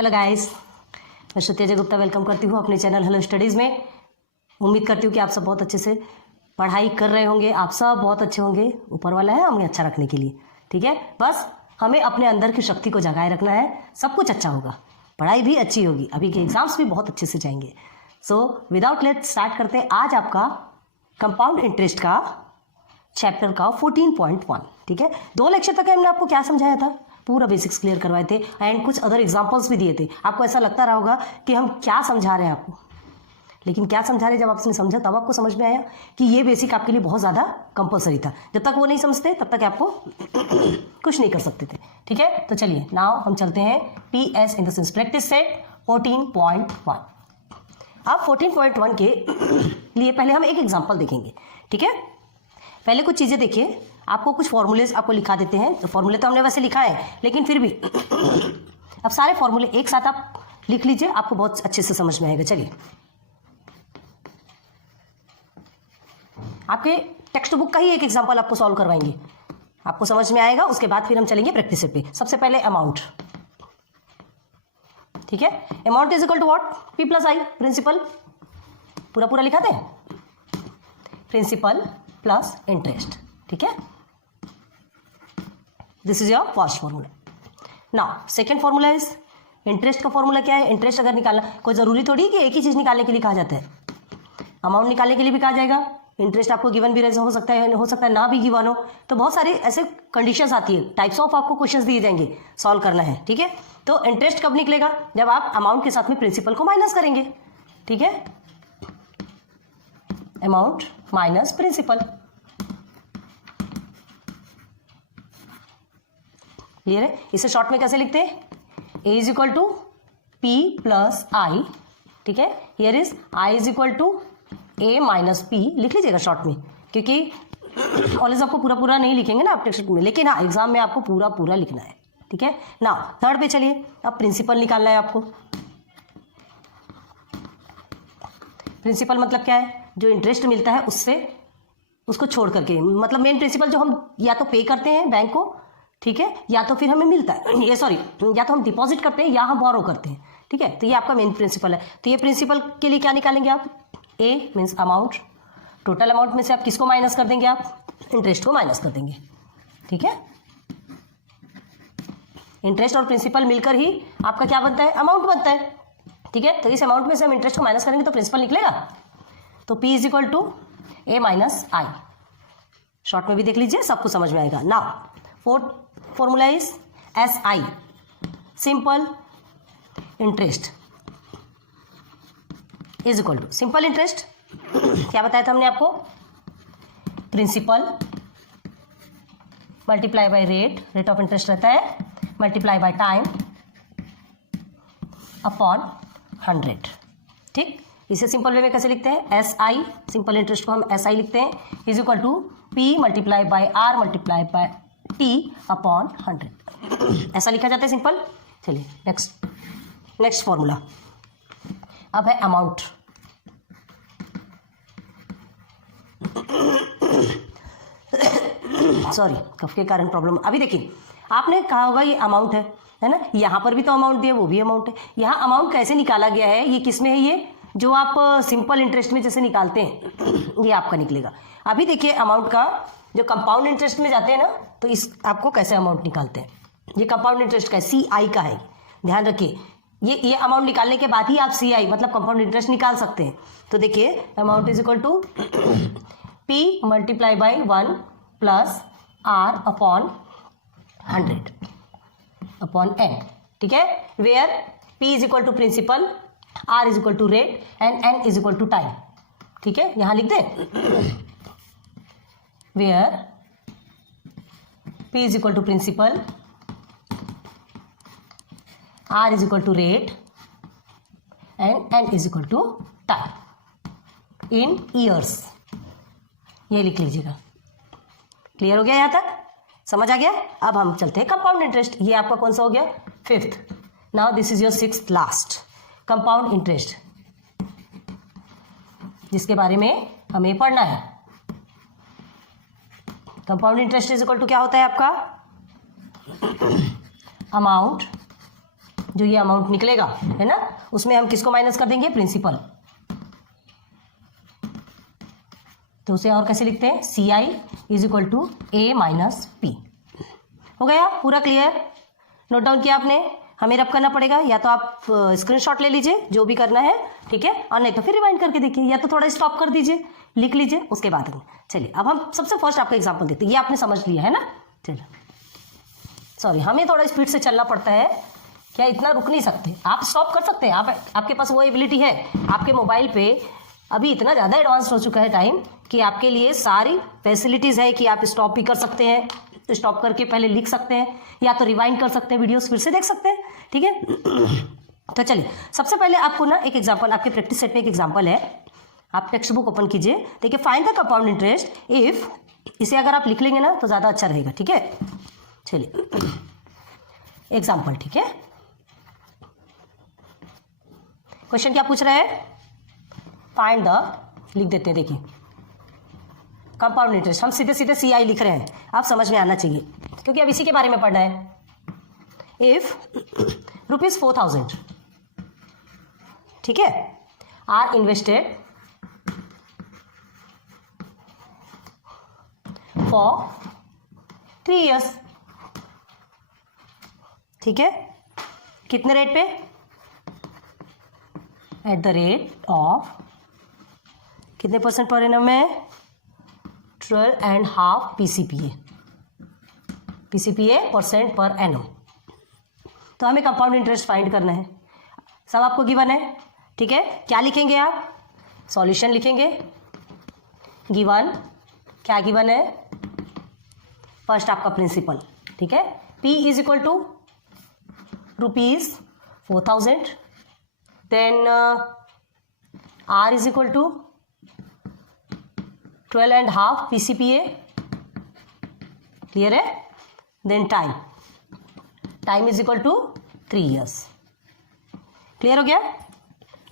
Hello guys, मैं श्रुति Ajay Gupta welcome करती हूँ अपने चैनल हेलो स्टडीज़ में। उम्मीद करती हूँ कि आप सब बहुत अच्छे से पढ़ाई कर रहे होंगे, आप सब बहुत अच्छे होंगे। ऊपर वाला है हमें अच्छा रखने के लिए, ठीक है। बस हमें अपने अंदर की शक्ति को जगाए रखना है, सब कुछ अच्छा होगा, पढ़ाई भी अच्छी होगी, अभी के एग्जाम्स भी बहुत अच्छे से जाएंगे। सो विदाउट लेट स्टार्ट करते हैं आज आपका कंपाउंड इंटरेस्ट का चैप्टर का 14.1, ठीक है। 2 लेक्चर तक हमने आपको क्या समझाया था, पूरा बेसिक्स क्लियर करवाए थे एंड कुछ अदर एग्जांपल्स भी दिए थे। आपको ऐसा लगता रहा होगा कि हम क्या समझा रहे हैं आपको, लेकिन क्या समझा रहे हैं जब आपने समझा तब आपको समझ में आया कि ये बेसिक आपके लिए बहुत ज़्यादा कंपलसरी था। जब तक वो नहीं समझते तब तक आपको कुछ नहीं कर सकते थे, ठीक है। तो चलिए नाउ हम चलते हैं PS in the sense practice set 14.1। अब 14.1 के लिए पहले हम एक एग्जाम्पल देखेंगे, ठीक है। पहले कुछ चीज़ें देखिए, आपको कुछ फॉर्मूलेज आपको लिखा देते हैं। तो फॉर्मूले तो हमने वैसे लिखा है, लेकिन फिर भी अब सारे फॉर्मूले एक साथ आप लिख लीजिए, आपको बहुत अच्छे से समझ में आएगा। चलिए, आपके टेक्स्ट बुक का ही एक एग्जांपल आपको सॉल्व करवाएंगे, आपको समझ में आएगा। उसके बाद फिर हम चलेंगे प्रैक्टिस पे। सबसे पहले अमाउंट, ठीक है। Amount is equal to what, P plus I, principal पूरा पूरा लिखा थे, प्रिंसिपल प्लस इंटरेस्ट, ठीक है। This is your first formula. Now second formula is interest का फॉर्मूला क्या है। इंटरेस्ट अगर निकालना, कोई जरूरी थोड़ी कि एक ही चीज निकालने के लिए कहा जाता है, अमाउंट निकालने के लिए भी कहा जाएगा। इंटरेस्ट आपको गिवन भी हो सकता है ना भी गिवन हो, तो बहुत सारे ऐसे कंडीशंस आती है, टाइप्स ऑफ आपको क्वेश्चंस दिए जाएंगे, सॉल्व करना है, ठीक है। तो इंटरेस्ट कब निकलेगा, जब आप अमाउंट के साथ में प्रिंसिपल को माइनस करेंगे, ठीक है। अमाउंट माइनस प्रिंसिपल, क्लियर है। इसे शॉर्ट में कैसे लिखते हैं, A is equal to P plus I, ठीक है। Here is I is equal to A minus P, लिख लीजिएगा शॉर्ट में, क्योंकि ऑलवेज आपको पूरा पूरा नहीं लिखेंगे ना आप टेक्स्ट में, लेकिन हाँ एग्जाम में आपको पूरा पूरा लिखना है, ठीक है ना। थर्ड पे चलिए, अब प्रिंसिपल निकालना है आपको। प्रिंसिपल मतलब क्या है, जो इंटरेस्ट मिलता है उससे उसको छोड़ करके, मतलब मेन प्रिंसिपल जो हम या तो पे करते हैं बैंक को, ठीक है, या तो फिर हमें मिलता है, ये सॉरी, या तो हम डिपॉजिट करते हैं या हम बोरो करते हैं, ठीक है। तो ये आपका मेन प्रिंसिपल है। तो ये प्रिंसिपल के लिए क्या निकालेंगे आप, A means amount, total amount में से आप किसको माइनस कर देंगे, आप इंटरेस्ट को माइनस कर देंगे, ठीक है। इंटरेस्ट और प्रिंसिपल मिलकर ही आपका क्या बनता है, अमाउंट बनता है, ठीक है। तो इस अमाउंट में से हम इंटरेस्ट को माइनस करेंगे तो प्रिंसिपल निकलेगा। तो P is equal to A minus I, short में भी देख लीजिए, सबको समझ में आएगा। Now fourth formula is SI, simple interest is equal to simple interest, क्या बताया था हमने आपको, principal multiply by rate of interest रहता है, मल्टीप्लाई बाय टाइम अपॉन 100, ठीक। इसे सिंपल वे में कैसे लिखते हैं, SI, सिंपल इंटरेस्ट को हम SI लिखते हैं, is equal to P multiply by R multiply by T upon 100, ऐसा लिखा जाता है सिंपल। चलिए नेक्स्ट फॉर्मूला, अब है अमाउंट। सॉरी, कफ के कारण प्रॉब्लम। अभी देखिए, आपने कहा होगा ये अमाउंट है ना, यहाँ पर भी तो अमाउंट दिया, वो भी अमाउंट है। यहाँ अमाउंट कैसे निकाला गया है, ये किस में है, ये जो आप सिंपल इंटरेस्ट में जैसे निकालते हैं ये आपका निकलेगा। अभी देखिए अमाउंट का जो कंपाउंड इंटरेस्ट में जाते हैं ना, तो इस आपको कैसे अमाउंट निकालते हैं, ये कंपाउंड इंटरेस्ट का है, CI का है, ध्यान रखिए। ये अमाउंट निकालने के बाद ही आप CI मतलब कंपाउंड इंटरेस्ट निकाल सकते हैं। तो देखिए amount is equal to P multiply by 1 plus R upon 100 upon N, ठीक है। Where P is equal to principal, R is equal to rate and N is equal to time, ठीक है। यहाँ लिख दें, where P is equal to principal, R is equal to rate and N is equal to time in years, ये लिख लीजिएगा। Clear हो गया, यहाँ तक समझ आ गया। अब हम चलते हैं कंपाउंड इंटरेस्ट, ये आपका कौन सा हो गया, 5th। Now this is your 6th last compound interest, जिसके बारे में हमें पढ़ना है। Compound interest is equal to क्या होता है आपका, अमाउंट जो ये अमाउंट निकलेगा है ना, उसमें हम किसको माइनस कर देंगे, प्रिंसिपल। तो उसे और कैसे लिखते हैं, CI is equal to A minus P। हो गया पूरा क्लियर, नोट डाउन किया आपने। हमें रब करना पड़ेगा, या तो आप स्क्रीनशॉट ले लीजिए जो भी करना है, ठीक है, और नहीं तो फिर रिवाइंड करके देखिए, या तो थोड़ा स्टॉप कर दीजिए, लिख लीजिए, उसके बाद में चलिए अब हम सबसे फर्स्ट आपका एग्जांपल देते हैं। ये आपने समझ लिया है ना, चलिए सॉरी हमें थोड़ा स्पीड से चलना पड़ता है, क्या इतना रुक नहीं सकते, आप स्टॉप कर सकते हैं, आपके पास वो एबिलिटी है। आपके मोबाइल पे अभी इतना ज़्यादा एडवांस हो चुका है टाइम कि आपके लिए सारी फैसिलिटीज़ है कि आप स्टॉप भी कर सकते हैं, स्टॉप करके पहले लिख सकते हैं, या तो रिवाइंड कर सकते हैं, वीडियोस फिर से देख सकते हैं, ठीक है। तो चलिए सबसे पहले आपको ना एक एग्जांपल, आपके प्रैक्टिस सेट में एक एग्जांपल है, आप टेक्स्ट बुक ओपन कीजिए, देखिए find the compound interest if, इसे अगर आप लिख लेंगे ना तो ज़्यादा अच्छा रहेगा, ठीक है। चलिए एग्जाम्पल, ठीक है, क्वेश्चन क्या पूछ रहा है, फाइंड द, लिख देते हैं, देखिए कंपाउंड इंटरेस्ट, हम सीधे सीधे CI लिख रहे हैं, आप समझ में आना चाहिए क्योंकि अब इसी के बारे में पढ़ना है। इफ ₹4,000, ठीक है, आर इन्वेस्टेड फॉर 3 years, ठीक है, कितने रेट पे, एट द रेट ऑफ कितने % पर एनम में, 12.5 PCPA % पर एनम। तो हमें कंपाउंड इंटरेस्ट फाइंड करना है, सब आपको गिवन है, ठीक है। क्या लिखेंगे आप, सॉल्यूशन लिखेंगे, गिवन, क्या गिवन है, फर्स्ट आपका प्रिंसिपल, ठीक है, P is equal to ₹4,000, then R is equal to 12.5 PCPA, clear है, then time is equal to 3 years, clear हो गया,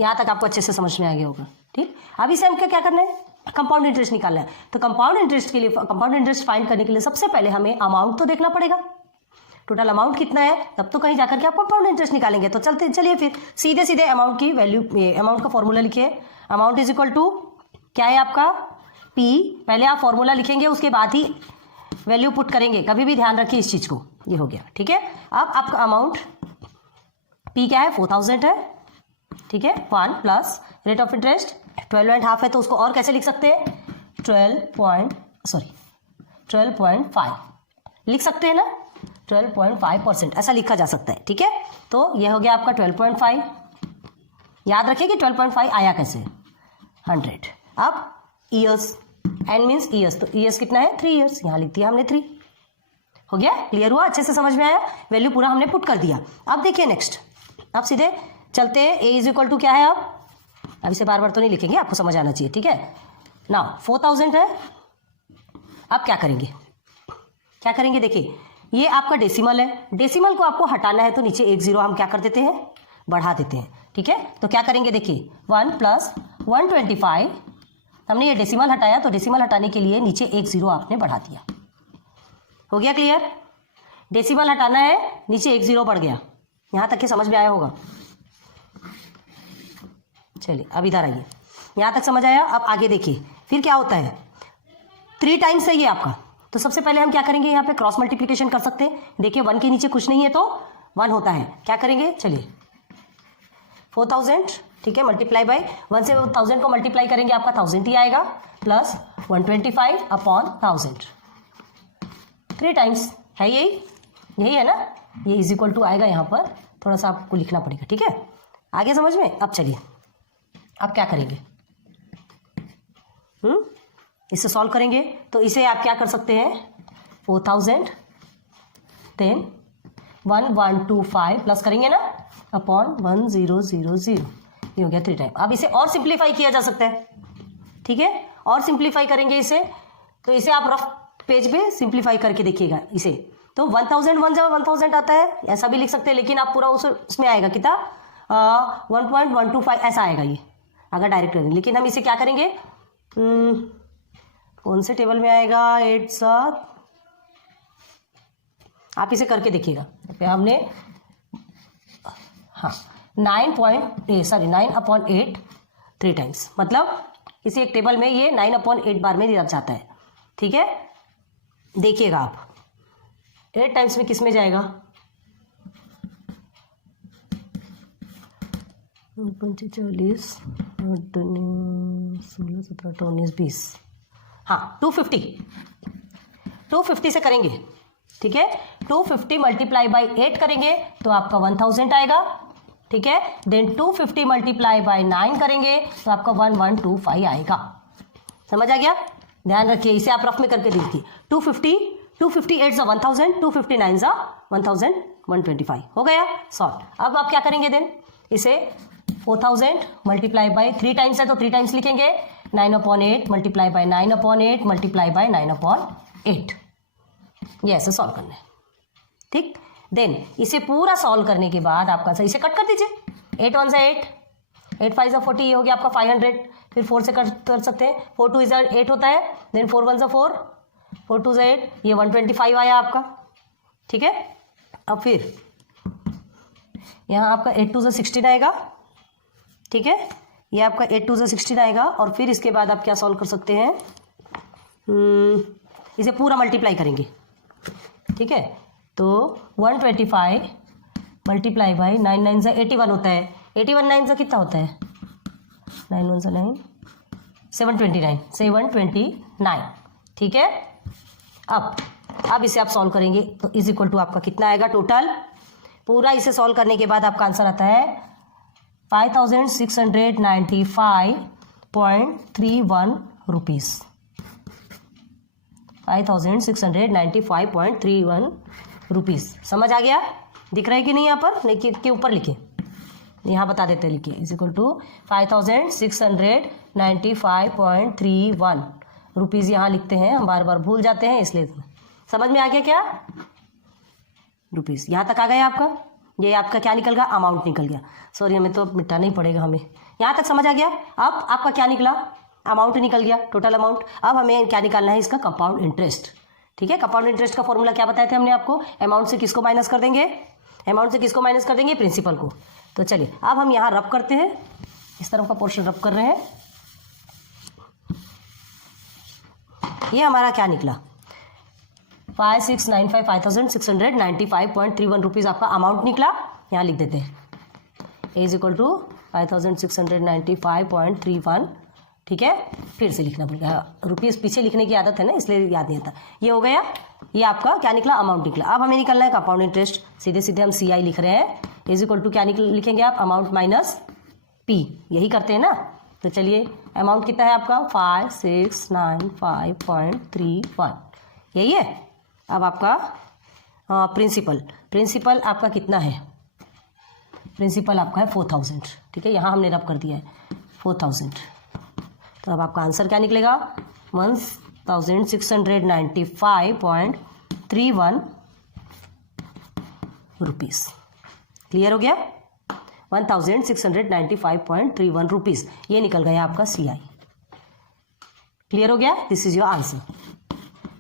यहाँ तक आपको अच्छे से समझ में आ गया होगा, ठीक। अब इसे हमको क्या करना है, कंपाउंड इंटरेस्ट निकालना है। तो कंपाउंड इंटरेस्ट के लिए, कंपाउंड इंटरेस्ट फाइंड करने के लिए सबसे पहले हमें अमाउंट तो देखना पड़ेगा, टोटल अमाउंट कितना है, तब तो कहीं जाकर के आप कंपाउंड इंटरेस्ट निकालेंगे। तो चलिए फिर सीधे सीधे अमाउंट की वैल्यू, अमाउंट का फॉर्मूला लिखिए, अमाउंट इज इक्वल टू क्या है आपका, P, पहले आप फॉर्मूला लिखेंगे उसके बाद ही वैल्यू पुट करेंगे, कभी भी ध्यान रखिए इस चीज़ को, ये हो गया, ठीक है। अब आपका अमाउंट P क्या है, 4,000 है, ठीक है, 1 प्लस रेट ऑफ इंटरेस्ट 12.5 है, तो उसको और कैसे लिख सकते हैं, 12.5 लिख सकते हैं ना, 12.5% ऐसा लिखा जा सकता है, ठीक है। तो यह हो गया आपका 12.5, याद रखिए कि 12.5 आया कैसे, 100। अब ईयर्स, एन मीन्स ईयर्स, तो ईयर्स कितना है, 3 years, यहाँ लिख दिया हमने 3, हो गया, क्लियर हुआ, अच्छे से समझ में आया, वैल्यू पूरा हमने पुट कर दिया। अब देखिए नेक्स्ट, अब सीधे चलते हैं, ए इज इक्वल टू क्या है, अब इसे बार बार तो नहीं लिखेंगे, आपको समझ आना चाहिए, ठीक है। नाउ 4,000 है, अब क्या करेंगे, देखिए ये आपका डेसिमल है, डेसिमल को आपको हटाना है तो नीचे 1 0 हम क्या कर देते हैं, बढ़ा देते हैं, ठीक है। तो क्या करेंगे, देखिए 1 प्लस 125, हमने ये डेसिमल हटाया, तो डेसिमल हटाने के लिए नीचे 1 0 आपने बढ़ा दिया, हो गया क्लियर, डेसिमल हटाना है, नीचे 1 0 बढ़ गया, यहाँ तक के समझ में आया होगा। चलिए अब इधर आइए, यहाँ तक समझ आया, अब आगे देखिए फिर क्या होता है, 3 टाइम्स है ये आपका, तो सबसे पहले हम क्या करेंगे, यहाँ पे क्रॉस मल्टीप्लिकेशन कर सकते हैं, देखिए 1 के नीचे कुछ नहीं है तो 1 होता है, क्या करेंगे, चलिए 4,000, ठीक है, मल्टीप्लाई बाय 1 से 1000 को मल्टीप्लाई करेंगे, आपका 1000 ही आएगा, प्लस 125 अपॉन 1000, 3 टाइम्स है, यही है ना, ये इज इक्वल टू आएगा, यहाँ पर थोड़ा सा आपको लिखना पड़ेगा, ठीक है, आगे समझ में। अब चलिए अब क्या करेंगे, इसे सॉल्व करेंगे, तो इसे आप क्या कर सकते हैं, 4,000 देन 1125 प्लस करेंगे ना अपॉन 1000, ये हो गया 3 टाइम। अब इसे और सिंप्लीफाई किया जा सकता है, ठीक है, और सिंप्लीफाई करेंगे इसे, तो इसे आप रफ पेज पे सिंप्लीफाई करके देखिएगा इसे, तो 1000 आता है, ऐसा भी लिख सकते हैं, लेकिन आप पूरा उसमें आएगा कितना, 1.125 ऐसा आएगा ये, अगर डायरेक्ट करेंगे, लेकिन हम इसे क्या करेंगे, कौन से टेबल में आएगा, 8 7, आप इसे करके देखिएगा, हमने हाँ 9/8 3 टाइम्स, मतलब किसी एक टेबल में ये 9/8 बार में दिया जाता है। ठीक है, देखिएगा आप 8 टाइम्स में किस में जाएगा, 45 16 17 18 19 20, हाँ 250 से करेंगे। ठीक है, 250 मल्टीप्लाई बाई 8 करेंगे तो आपका 1000 आएगा। ठीक है, देन 250 मल्टीप्लाई बाई 9 करेंगे तो आपका 1125 आएगा। समझ आ गया, ध्यान रखिए, इसे आप रफ में करके देखिए। 258 ज़ा 1000, 259 ज़ा 1125 हो गया सॉल्व। अब आप क्या करेंगे देन, इसे 4000 मल्टीप्लाई बाई 3 टाइम्स है तो 3 टाइम्स लिखेंगे, 9/8 मल्टीप्लाई बाई 9/8 मल्टीप्लाई बाई 9/8, ये ऐसे सॉल्व करना है। ठीक, देन इसे पूरा सॉल्व करने के बाद आपका सही से कट कर दीजिए। 8 1 ज़ा 8, 8 5 ज़ा 40, ये हो गया आपका 500। फिर 4 से कर सकते हैं, 4 2 ज़ा 8 होता है, देन 4 1 ज़ा 4, 4 2 ज़ा 8, ये 125 आया आपका। ठीक है, अब फिर यहाँ आपका 8 2 ज़ा 16 आएगा। ठीक है, ये आपका 8 2 ज़ा 16 आएगा। और फिर इसके बाद आप क्या सॉल्व कर सकते हैं, इसे पूरा मल्टीप्लाई करेंगे। ठीक है, तो 125 मल्टीप्लाई बाई 9 9 ज़ा 81 होता है, 81 9 ज़ा कितना होता है, 9 1 ज़ा 9, 729। ठीक है, अब इसे आप सॉल्व करेंगे तो इज इक्वल टू आपका कितना आएगा टोटल, पूरा इसे सॉल्व करने के बाद आपका आंसर आता है 5695.31 रुपीज़। 5695.31 रुपीज़। समझ आ गया, दिख रहा है कि नहीं, यहाँ पर नहीं के ऊपर लिखे, यहाँ बता देते हैं, लिखिए इज इक्वल टू 5695.31 रुपीज़। यहाँ लिखते हैं हम, बार बार भूल जाते हैं, इसलिए समझ में आ गया क्या, रुपीज़ यहाँ तक आ गया आपका। ये आपका क्या निकल गया, अमाउंट निकल गया। सॉरी, हमें तो मिटाना ही पड़ेगा, हमें यहाँ तक समझ आ गया। अब आपका क्या निकला, अमाउंट निकल गया, टोटल अमाउंट। अब हमें क्या निकालना है, इसका कंपाउंड इंटरेस्ट। ठीक है, कंपाउंड इंटरेस्ट का फॉर्मूला क्या बताए थे हमने आपको, अमाउंट से किसको माइनस कर देंगे, अमाउंट से किसको माइनस कर देंगे, प्रिंसिपल को। तो चलिए अब हम यहाँ रब करते हैं, इस तरफ का पोर्शन रब कर रहे हैं। ये हमारा क्या निकला, 5695 रुपीज़ आपका अमाउंट निकला। यहाँ लिख देते हैं इज इक्वल टू 5695.31। ठीक है, फिर से लिखना पड़ेगा, रुपीज़ पीछे लिखने की आदत है ना, इसलिए याद नहीं आता। ये हो गया, ये आपका क्या निकला, अमाउंट निकला। अब हमें निकलना है कंपाउंड इंटरेस्ट, सीधे सीधे हम CI लिख रहे हैं, इज इक्वल टू क्या लिखेंगे आप, अमाउंट माइनस P, यही करते हैं ना। तो चलिए, अमाउंट कितना है आपका 5695.31, यही है। अब आपका प्रिंसिपल आपका कितना है, प्रिंसिपल आपका है 4000। ठीक है, यहाँ हमने रब कर दिया है 4000। तो अब आपका आंसर क्या निकलेगा, 1695.31 रुपीज़। क्लियर हो गया, 1695.31 रुपीज़, ये निकल गया आपका CI। क्लियर हो गया, this is your answer.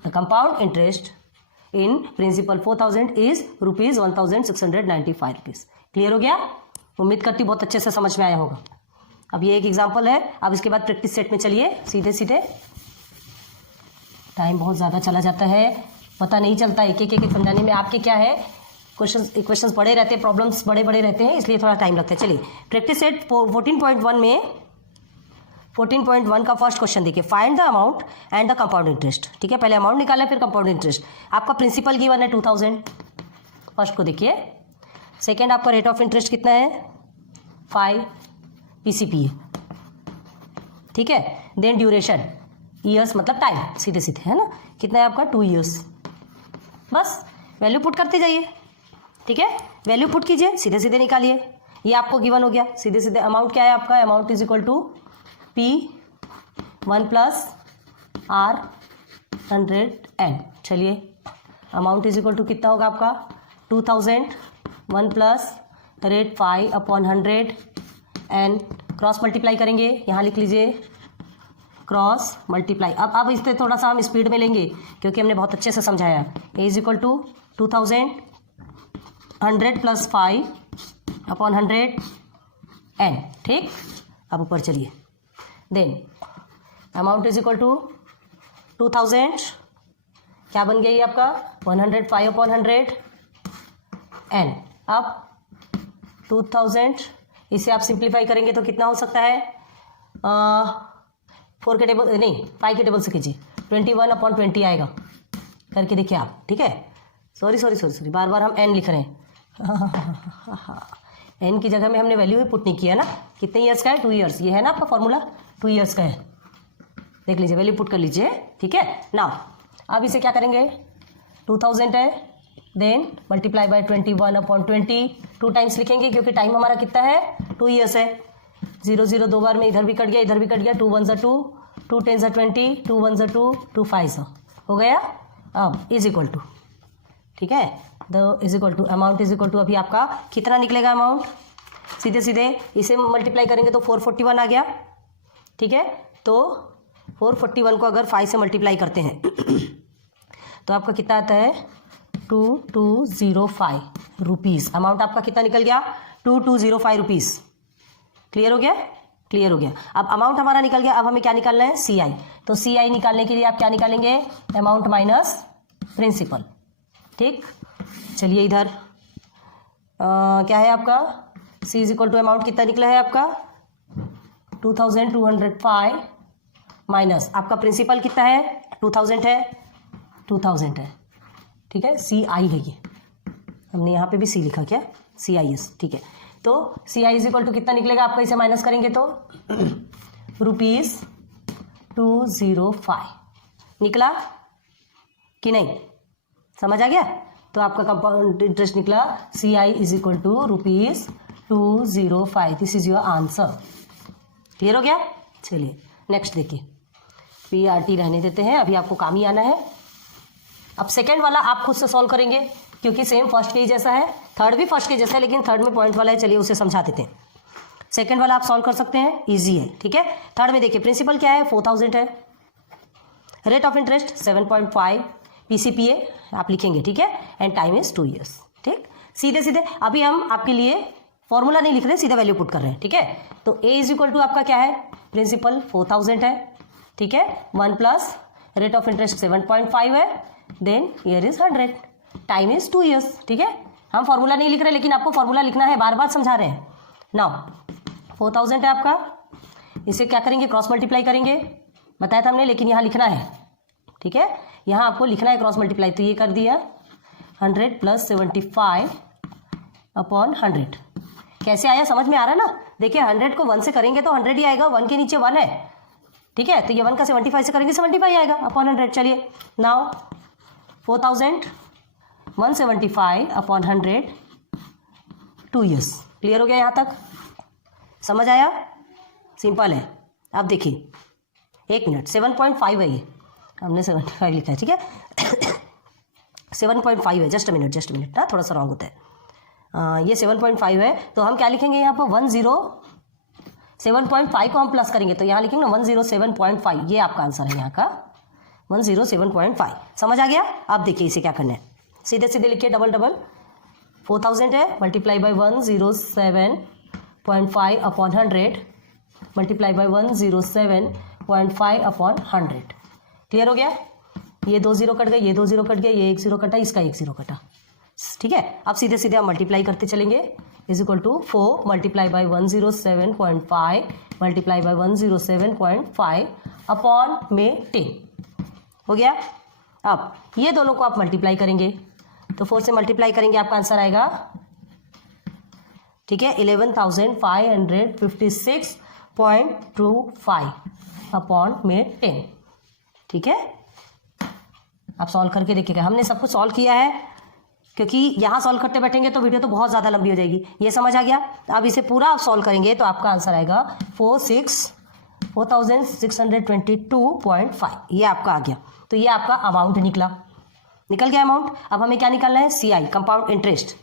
The compound interest in principle 4000 is ₹1695 rupees. Clear हो गया, उम्मीद करती बहुत अच्छे से समझ में आया होगा। अब ये एक एग्जांपल है, अब इसके बाद प्रैक्टिस सेट में चलिए सीधे सीधे। टाइम बहुत ज़्यादा चला जाता है, पता नहीं चलता एक एक समझाने में। आपके क्या है, क्वेश्चंस बड़े रहते हैं, प्रॉब्लम्स बड़े बड़े रहते हैं, इसलिए थोड़ा टाइम लगता है। चलिए प्रैक्टिस सेट 14.1 में 14.1 का फर्स्ट क्वेश्चन देखिए, find the amount and the compound interest. ठीक है, पहले अमाउंट निकाला फिर कंपाउंड इंटरेस्ट। आपका प्रिंसिपल गिवन है 2000, फर्स्ट को देखिए। सेकेंड आपका रेट ऑफ इंटरेस्ट कितना है 5 PCPA। ठीक है, देन ड्यूरेशन ईयर्स मतलब टाइम, सीधे सीधे है ना, कितना है आपका 2 ईयर्स। बस वैल्यू पुट करते जाइए। ठीक है, वैल्यू पुट कीजिए, सीधे सीधे निकालिए। ये आपको गिवन हो गया, सीधे सीधे। अमाउंट क्या है आपका, amount is equal to P1 + R100N। चलिए, अमाउंट इज इक्वल टू कितना होगा आपका 2000, 1 + रेट 5/100 एन, क्रॉस मल्टीप्लाई करेंगे, यहाँ लिख लीजिए क्रॉस मल्टीप्लाई। अब इस पर थोड़ा सा हम स्पीड में लेंगे क्योंकि हमने बहुत अच्छे से समझाया। A is equal to 2000, 100 + 5 upon 100 n, ठीक। अब ऊपर चलिए, then amount is equal to 2000, क्या बन गया ये आपका 105 अपॉन 100 n। अब 2000 इसे आप सिंप्लीफाई करेंगे तो कितना हो सकता है, 4 के टेबल नहीं 5 के टेबल से कीजिए, 21 अपॉन 20 आएगा, करके देखिए आप, ठीक है। सॉरी बार बार हम n लिख रहे हैं n की जगह में हमने वैल्यू ही पुट नहीं किया ना। कितने ईयर्स का है, 2 ईयर्स, ये है ना आपका फॉर्मूला, 2 ईयर्स का है, देख लीजिए, वैल्यू पुट कर लीजिए, ठीक है। नाउ अब इसे क्या करेंगे, 2000 है, then multiply by 21 upon 20, 2 times लिखेंगे क्योंकि टाइम हमारा कितना है, 2 ईयर्स है। 0 0 2 बार में इधर भी कट गया, इधर भी कट गया, 2 1 ज़ा 2, 2 10 ज़ा 20, 2 1 ज़ा 2, 2 5 ज़ा हो गया। अब इज इक्वल टू, ठीक है, the is equal to amount is equal to, अभी आपका कितना निकलेगा अमाउंट, सीधे सीधे इसे मल्टीप्लाई करेंगे तो 441 आ गया, ठीक है। तो 441 को अगर 5 से मल्टीप्लाई करते हैं तो आपका कितना आता है, 2205 रुपीज़। अमाउंट आपका कितना निकल गया, 2205 रुपीज़। क्लियर हो गया, क्लियर हो गया। अब अमाउंट हमारा निकल गया, अब हमें क्या निकालना है, CI। तो CI निकालने के लिए आप क्या निकालेंगे, अमाउंट माइनस प्रिंसिपल, ठीक। चलिए इधर क्या है आपका, C is equal to amount कितना निकला है आपका 2205 माइनस आपका प्रिंसिपल कितना है, 2000 है, 2000 है, ठीक है। CI है ये, हमने यहाँ पे भी C लिखा क्या, CIS, ठीक है। तो CI इज इक्वल टू कितना निकलेगा आपका, इसे माइनस करेंगे तो ₹205 निकला कि नहीं, समझ आ गया। तो आपका कंपाउंड इंटरेस्ट निकला, CI is equal to ₹205, this is your answer. Clear हो गया। चलिए नेक्स्ट देखिए, PRT रहने देते हैं, अभी आपको काम ही आना है। अब सेकेंड वाला आप खुद से सॉल्व करेंगे क्योंकि सेम फर्स्ट के ही जैसा है, थर्ड भी फर्स्ट के जैसा है, लेकिन थर्ड में पॉइंट वाला है, चलिए उसे समझा देते हैं। सेकेंड वाला आप सॉल्व कर सकते हैं, इजी है, ठीक है। थर्ड में देखिए, प्रिंसिपल क्या है, 4000 है, रेट ऑफ इंटरेस्ट 7.5, PCPA आप लिखेंगे, ठीक है, एंड टाइम इज 2 ईयर्स, ठीक। सीधे सीधे अभी हम आपके लिए फॉर्मूला नहीं लिख रहे, सीधा वैल्यू पुट कर रहे हैं, ठीक है। तो A इज इक्वल टू आपका क्या है, प्रिंसिपल 4000 है, ठीक है, 1 प्लस रेट ऑफ इंटरेस्ट 7.5 है, then year is 100, time is 2 years, ठीक है। हम फॉर्मूला नहीं लिख रहे, लेकिन आपको फॉर्मूला लिखना है, बार बार समझा रहे हैं। नाउ 4000 है आपका, इसे क्या करेंगे, क्रॉस मल्टीप्लाई करेंगे, बताया था हमने, लेकिन यहाँ लिखना है, ठीक है, यहाँ आपको लिखना है क्रॉस मल्टीप्लाई। तो ये कर दिया 100 प्लस 75 अपॉन 100, कैसे आया समझ में आ रहा है ना। देखिए 100 को 1 से करेंगे तो 100 ही आएगा, 1 के नीचे 1 है, ठीक है। तो ये 1 का 75 से करेंगे 75 आएगा अपॉन 100। चलिए नाउ 4000 175 अपॉन 100, 2 ईयर्स। क्लियर हो गया यहाँ तक, समझ आया, सिंपल है। अब देखिए 1 मिनट, 7.5 है, ये हमने 75 लिखा है, ठीक है 7.5 है, जस्ट अ मिनट ना, थोड़ा सा रॉन्ग होता है, ये 7.5 है। तो हम क्या लिखेंगे यहाँ पर 107.5 को हम प्लस करेंगे तो यहाँ लिखेंगे ना 107.5, ये आपका आंसर है यहाँ का 107.5। समझ आ गया। अब देखिए इसे क्या करना है, सीधे सीधे लिखिए, डबल 4000 है, multiply by 107.5 upon 100, multiply by 107.5 upon 100। Clear हो गया, ये 2 0 कट गए, ये 2 0 कट गए, ये 1 0 कटा, इसका 1 0 कटा, ठीक है। अब सीधे सीधे हम मल्टीप्लाई करते चलेंगे, is equal to 4 multiply by 107.5 multiply by 107.5 upon में 10 हो गया। अब ये दोनों को आप मल्टीप्लाई करेंगे तो 4 से मल्टीप्लाई करेंगे, आपका आंसर आएगा, ठीक है, 11,556.25 अपॉन में 10, ठीक है। आप सॉल्व करके देखिएगा, हमने सब कुछ सॉल्व किया है क्योंकि यहाँ सॉल्व करते बैठेंगे तो वीडियो तो बहुत ज़्यादा लंबी हो जाएगी, ये समझ आ गया। अब इसे पूरा आप सॉल्व करेंगे तो आपका आंसर आएगा 4622.5, ये आपका आ गया। तो ये आपका अमाउंट निकल गया अमाउंट। अब हमें क्या निकालना है, CI कंपाउंड इंटरेस्ट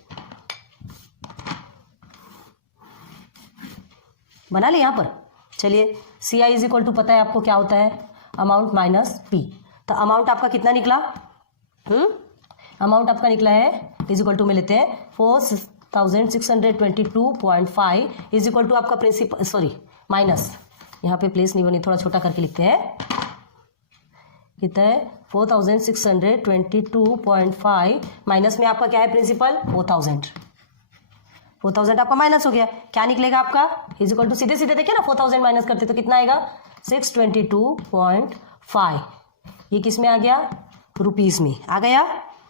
बना ले यहाँ पर। चलिए CI इज इक्वल टू पता है आपको क्या होता है, अमाउंट माइनस P। तो अमाउंट आपका कितना निकला, अमाउंट आपका निकला है इज इक्वल टू में लेते हैं 4622.5 इज इक्वल टू आपका प्रिंसिपल, सॉरी माइनस, यहाँ पे प्लेस नहीं बनी, थोड़ा छोटा करके लिखते हैं। कितना है 4622.5 माइनस में आपका क्या है प्रिंसिपल 4000 आपका माइनस हो गया, क्या निकलेगा आपका इज इक्वल टू, सीधे सीधे देखिए ना 4000 माइनस करते तो कितना आएगा 622.5। ये किस में आ गया रुपीस में आ गया,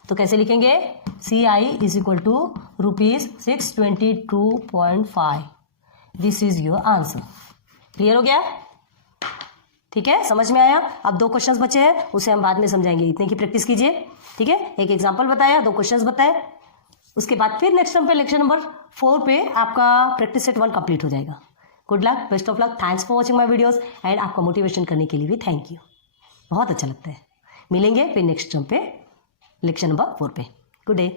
तो कैसे लिखेंगे CI is equal to ₹622.5। This is your answer. Clear हो गया, ठीक है, समझ में आया। अब 2 क्वेश्चंस बचे हैं, उसे हम बाद में समझाएंगे, इतने की प्रैक्टिस कीजिए, ठीक है। एक एग्जांपल बताया, 2 क्वेश्चंस बताए, उसके बाद फिर नेक्स्ट टाइम पे लेक्चर नंबर 4 पे आपका प्रैक्टिस सेट 1 कंप्लीट हो जाएगा। Good luck, best of luck, thanks for watching my videos and आपका मोटिवेशन करने के लिए भी थैंक यू, बहुत अच्छा लगता है। मिलेंगे फिर नेक्स्ट टाइम पे लेक्चर नंबर 4 पे। Good day.